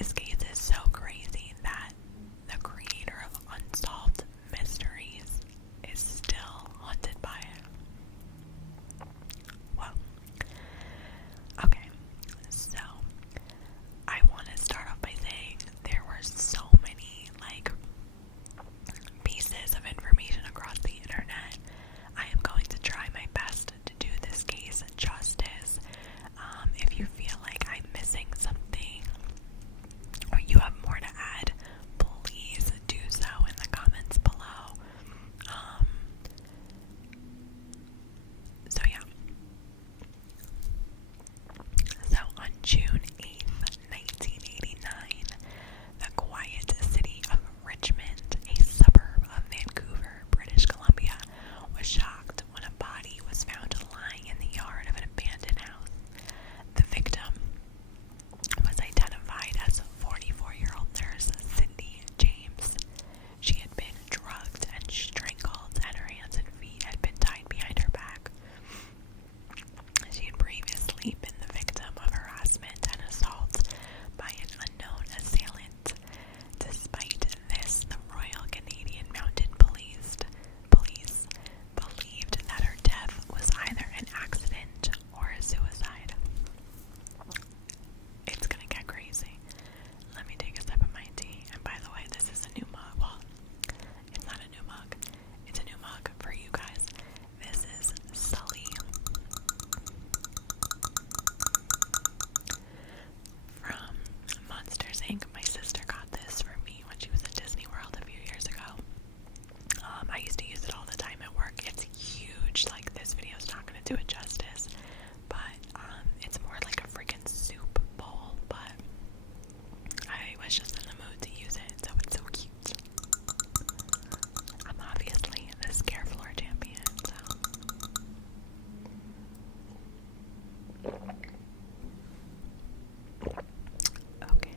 This case is so crazy that the creator of Unsolved Mysteries is still haunted by it. Well, okay, so I want to start off by saying there were so many, pieces of information across the internet. I am going to try my best to do this case justice. If you feel like I'm missing something or you have more to add, please do so in the comments below. So yeah. So on June 8th, 1989, the quiet city of Richmond, a suburb of Vancouver, British Columbia, was shocked when a body was found lying in the yard of an abandoned house. The victim was identified as 44-year-old nurse Cindy James. She had been drugged and strangled, and her hands and feet had been tied behind her back. She had previously been the victim of harassment and assault by an unknown assailant. Despite this, the Royal Canadian Mounted Police believed that her death was either an accident or a suicide. It's gonna get crazy. Let me take a sip of my tea. And by the way, this is a new mug. Well, it's not a new mug. It's a new mug for you guys. This is Sully from Monsters Inc. My sister got this for me when she was at Disney World a few years ago. I used to use it all the time at work. It's huge. Like, this video is not going to do it justice, but it's more like a freaking soup bowl. But I was just in the mood to use it, so it's so cute. I'm obviously the scare floor champion, so. Okay.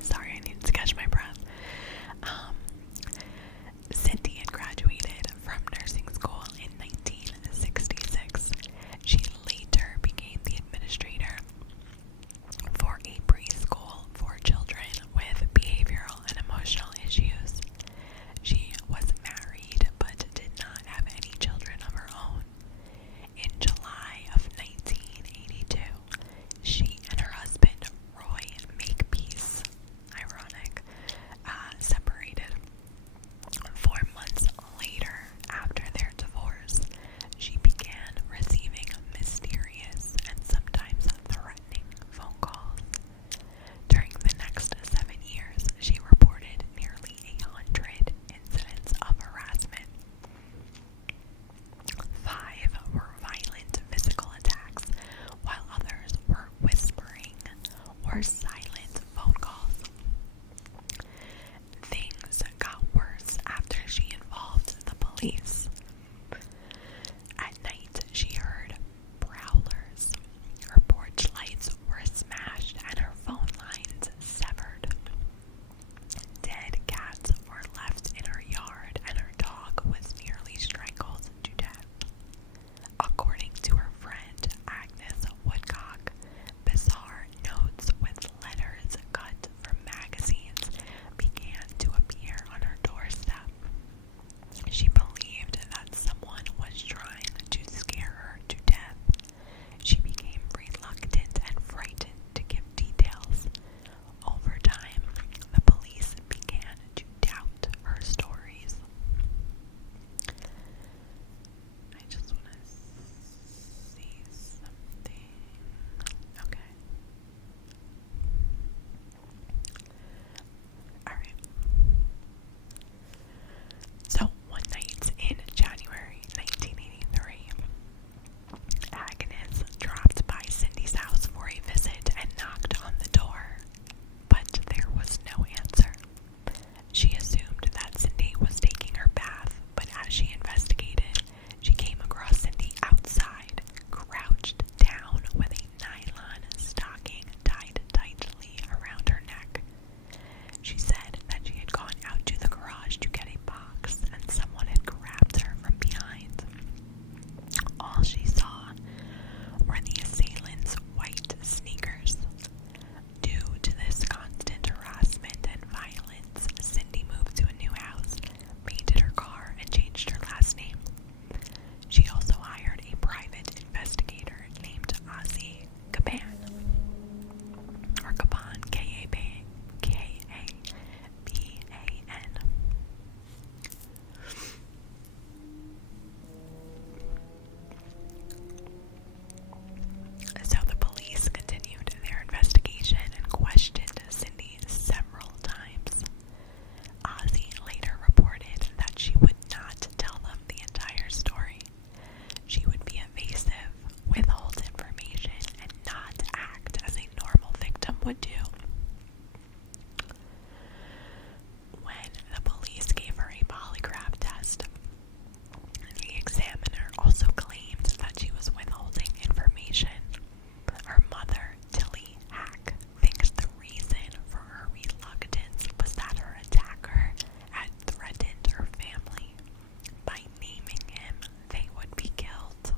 Sorry, I needed to catch my breath. Cindy had graduated from nursing school in 1966. She later became the administrator for a preschool for children with behavioral and emotional issues. She was married but did not have any children of her own. In July of 1982, she and her husband, Roy Makepeace, ironic, separated. 4 months later, after their divorce, she began receiving mysterious and sometimes threatening phone calls. During the next 7 years, she reported nearly 100 incidents of harassment. 5 were violent physical attacks, while others were whispering or silent phone calls. Things got worse after she involved the police. At night, she heard prowlers. Her porch lights were smashed and her phone lines severed. Dead cats were left in her yard and her dog was nearly strangled to death. According to her friend Agnes Woodcock, bizarre notes with would do. When the police gave her a polygraph test, the examiner also claimed that she was withholding information. Her mother, Tilly Hack, thinks the reason for her reluctance was that her attacker had threatened her family. By naming him, they would be killed.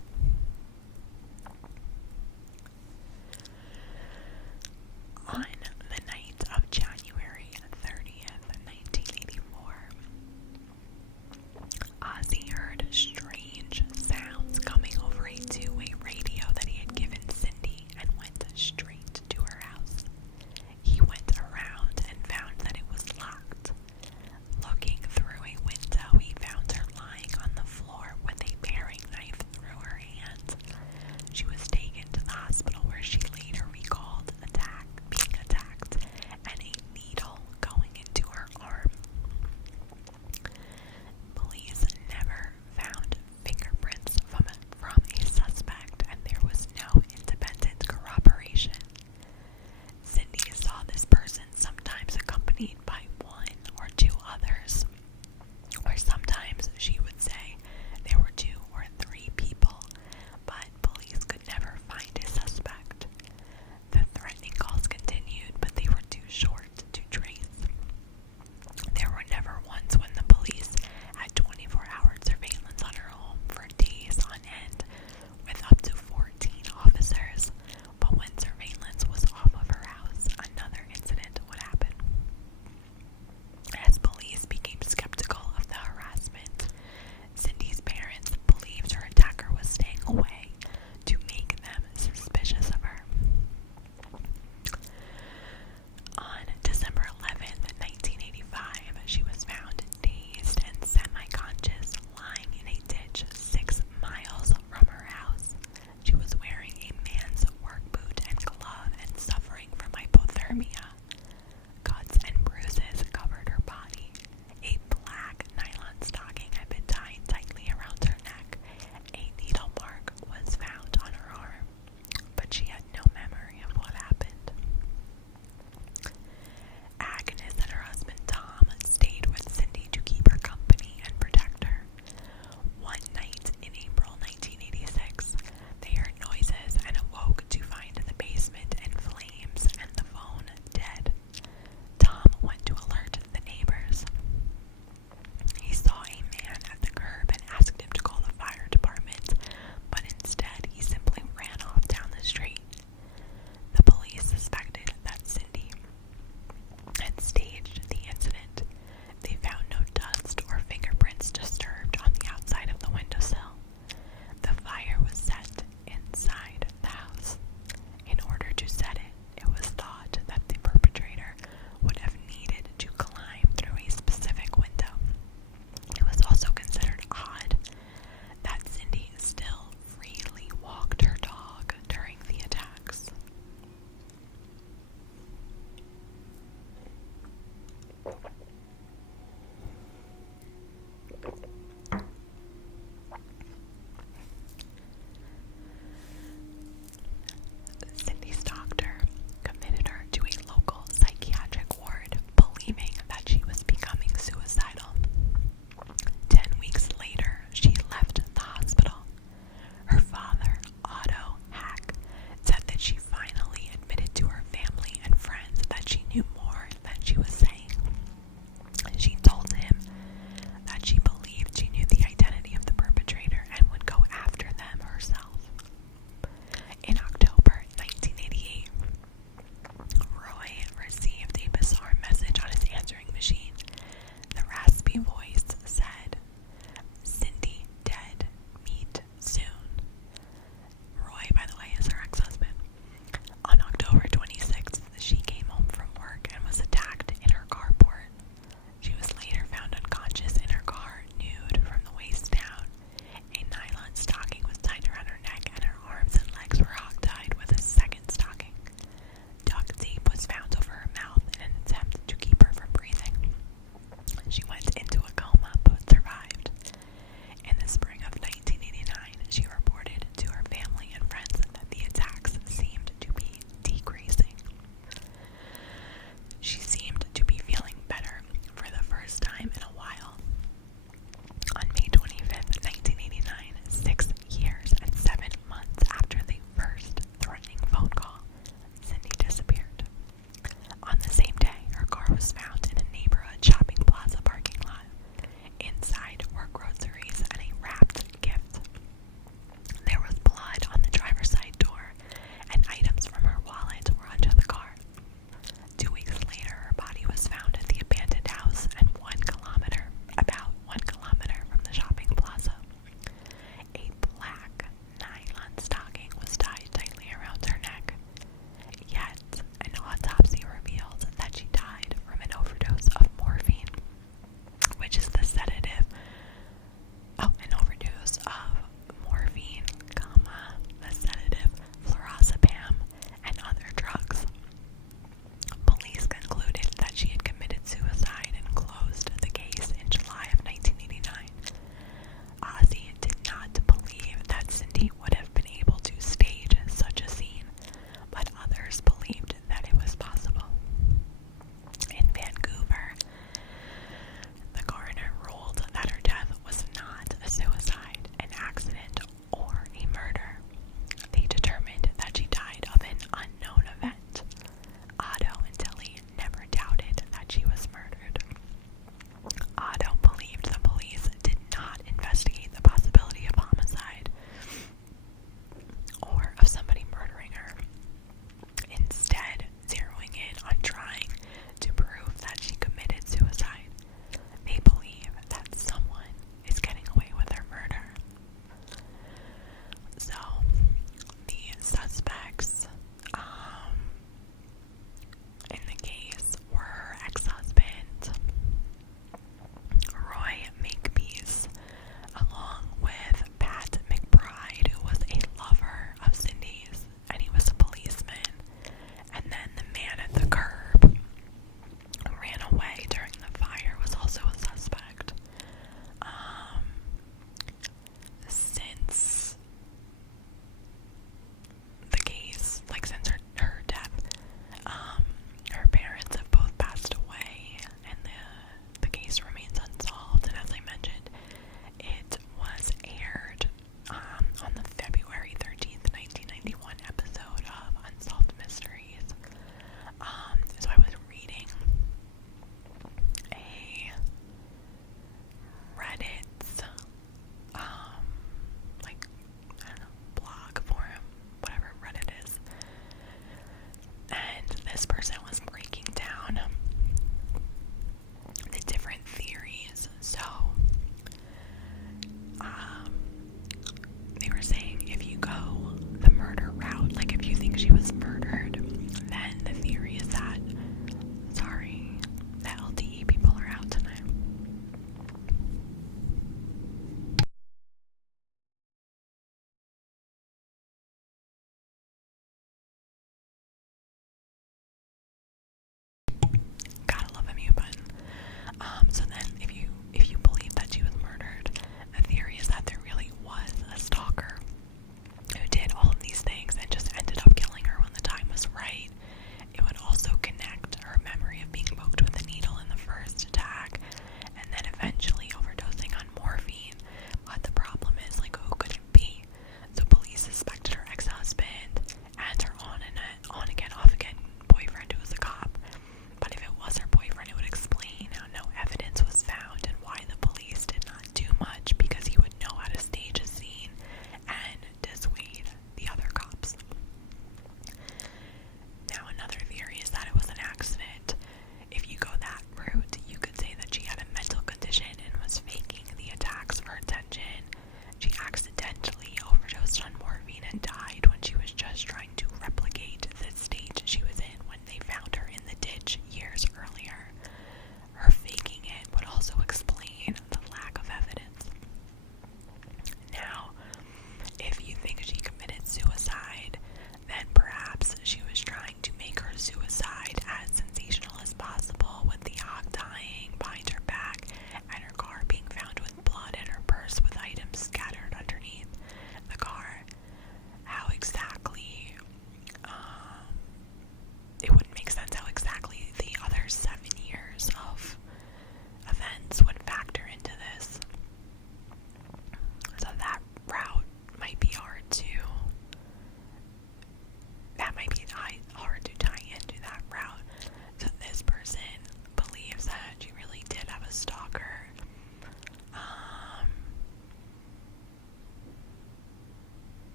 On the night of January 30th, 1984, Ozzy heard strange sounds coming over a two-way radio that he had given Cindy and went straight to her house. He went around and found that it was locked. Looking through a window, he found her lying on the floor with a paring knife through her hand. She was taken to the hospital where she later recalled being attacked and a needle going into her arm. Police never found fingerprints from a suspect, and there was no independent corroboration. Cindy saw this person sometimes accompanied by one or two others, or sometimes she would say there were 2 or 3 people, but police could never find a suspect. The threatening calls continued, but they were too short to trace. There were never ones when the police had 24-hour surveillance on her home for days on end, with up to 14 officers, but when surveillance was off of her house, another incident would happen. As police became skeptical of the harassment, Cindy's parents believed her attacker was staying away to make them suspicious of her. On December 11th, 1985, she was found dazed and semi-conscious, lying in a ditch 6 miles from her house. She was wearing a man's work boot and glove and suffering from hypothermia. Cuts and bruises covered her body. A black nylon stocking had been tied tightly around her neck. A needle mark was found on her arm, but she had no memory of what happened. Agnes and her husband Tom stayed with Cindy to keep her company and protect her. One night in April 1986, they heard noises and awoke to find the basement in flames and the phone dead.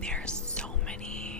There's so many